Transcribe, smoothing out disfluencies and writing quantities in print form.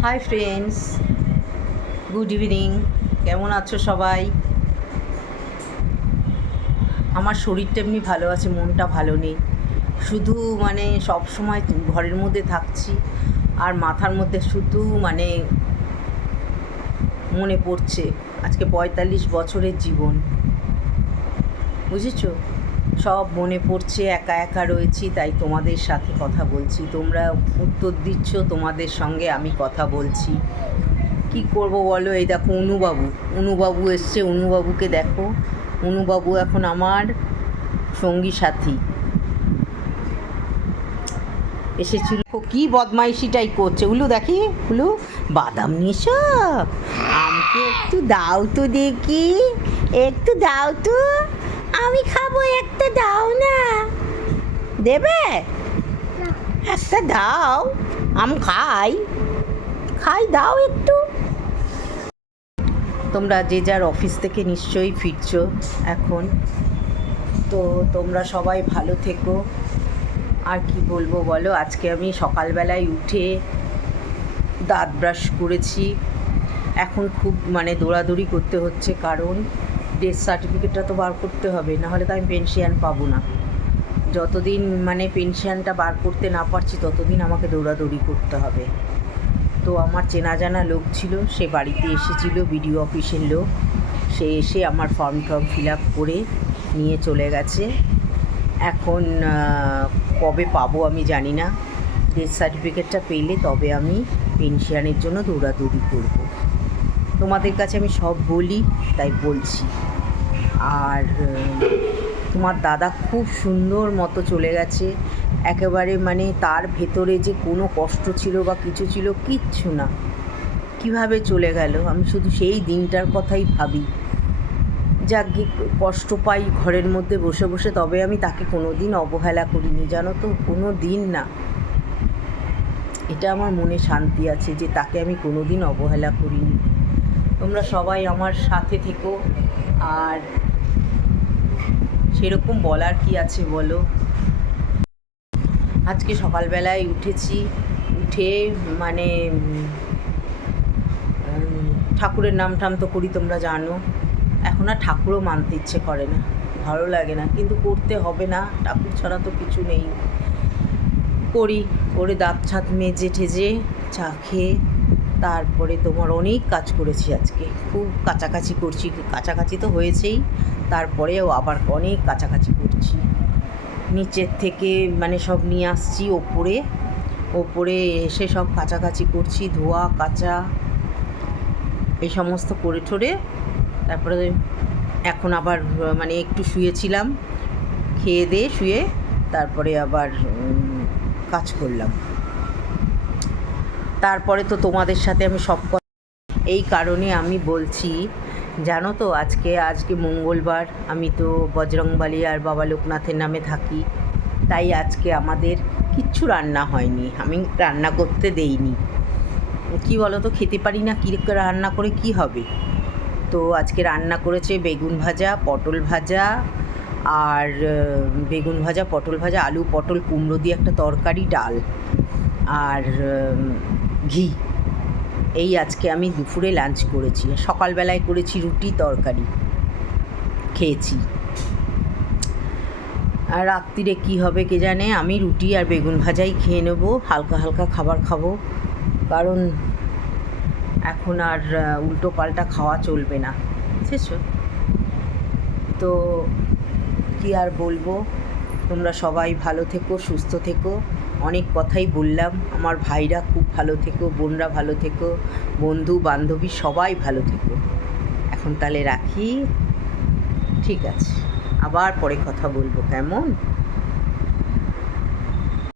Hi friends, good evening. কেমন আছো সবাই? আমার শরীরটা এমনি ভালো আছে, মনটা ভালো নেই। শুধু সব সময় ঘরের মধ্যে থাকছি আর মাথার মধ্যে শুধু মনে পড়ছে আজকে ৪৫ বছরের জীবন, বুঝেছো? সব মনে পড়ছে, একা একা রয়েছি, তাই তোমাদের সাথে কথা বলছি। তোমরা উত্তর দিচ্ছ, তোমাদের সঙ্গে আমি কথা বলছি। কি করব বলো? এই দেখো অনুবাবু এসছে। অনুবাবুকে দেখো, অনুবাবু এখন আমার সঙ্গী সাথী এসেছিল। কি বদমাইশিটাই করছে উলু, দেখি উলু। বাদাম নিয়েছ? আমাকে একটু দাও তো দেখি, একটু দাও তো, আমি খাবো, একটা দাও না। দেবে? একটা দাও, আমি খাই খাই, দাও একটু। তোমরা যে যার অফিস থেকে নিশ্চয়ই ফিরছো এখন, তো তোমরা সবাই ভালো থেকো। আর কি বলবো বলো, আজকে আমি সকালবেলায় উঠে দাঁত ব্রাশ করেছি। এখন খুব দৌড়াদৌড়ি করতে হচ্ছে, কারণ ডেথ সার্টিফিকেটটা তো বার করতে হবে, নাহলে তো আমি পেনশন পাবো না। যতদিন পেনশনটা বার করতে না পারছি ততদিন আমাকে দৌড়াদৌড়ি করতে হবে। তো আমার চেনা জানা লোক ছিল, সে বাড়িতে এসেছিল, বিডিও অফিসের লোক। সে এসে আমার ফর্ম ফিল আপ করে নিয়ে চলে গেছে। এখন কবে পাবো আমি জানি না। ডেথ সার্টিফিকেটটা পেলে তবে আমি পেনশনের জন্য দৌড়াদৌড়ি করব। তোমাদের কাছে আমি সব বলি, তাই বলছি। আর তোমার দাদা খুব সুন্দর মতো চলে গেছে, একেবারে তার ভেতরে যে কোনো কষ্ট ছিল বা কিছু ছিল, কিচ্ছু না। কিভাবে চলে গেল, আমি শুধু সেই দিনটার কথাই ভাবি। যাকে কষ্ট পাই ঘরের মধ্যে বসে বসে, তবে আমি তাকে কোনো দিন অবহেলা করিনি, জানো তো, কোনো দিন না। এটা আমার মনে শান্তি আছে যে তাকে আমি কোনো দিন অবহেলা করিনি। তোমরা সবাই আমার সাথে থেকো। আর সেরকম বলার কি আছে বলো? আজকে সকালবেলায় উঠেছি, উঠে ঠাকুরের নাম টাম তো করি, তোমরা জানো। এখন আর ঠাকুরও মানতে ইচ্ছে করে না, ভালো লাগে না, কিন্তু করতে হবে না, ঠাকুর ছাড়া তো কিছু নেই। করে দাঁত ছাত মেজে ঠেজে চা খেয়ে তারপরে তোমার অনেক কাজ করেছি আজকে, খুব কাছাকাছি করছি। কাছাকাছি তো হয়েছেই, তারপরেও আবার অনেক কাছাকাছি করছি। নিচের থেকে সব নিয়ে আসছি ওপরে এসে সব কাছাকাছি করছি, ধোয়া কাচা এই সমস্ত করে ঠোরে। তারপরে এখন আবার একটু শুয়েছিলাম, খেয়ে দিয়ে শুয়ে তারপরে আবার কাজ করলাম। তারপরে তো তোমাদের সাথে আমি সব কথা, এই কারণে আমি বলছি, জানো তো, আজকে মঙ্গলবার, আমি তো বজরংবলী আর বাবা লোকনাথের নামে থাকি, তাই আজকে আমাদের কিচ্ছু রান্না হয়নি, আমি রান্না করতে দেইনি। কি বলো তো, খেতে পারি না, কী রান্না করে কি হবে। তো আজকে রান্না করেছে বেগুন ভাজা, পটল ভাজা, আর বেগুন ভাজা, পটল ভাজা, আলু পটল কুমড়ো দিয়ে একটা তরকারি, ডাল আর ঘি। এই আজকে আমি দুপুরে লাঞ্চ করেছি। সকালবেলায় করেছি রুটি তরকারি, খেয়েছি। আর রাত্রিরে কী হবে কে জানে, আমি রুটি আর বেগুন ভাজাই খেয়ে নেবো, হালকা হালকা খাবার খাবো, কারণ এখন আর উল্টো পাল্টা খাওয়া চলবে না, বুঝেছো তো? কি আর বলবো, তোমরা সবাই ভালো থেকো, সুস্থ থেকো। অনেক কথাই বললাম। আমার ভাইরা খুব ভালো থেকো, বোনরা ভালো থেকো, বন্ধু বান্ধবী সবাই ভালো থেকো। এখন তাহলে রাখি, ঠিক আছে, আবার পরে কথা বলবো, কেমন?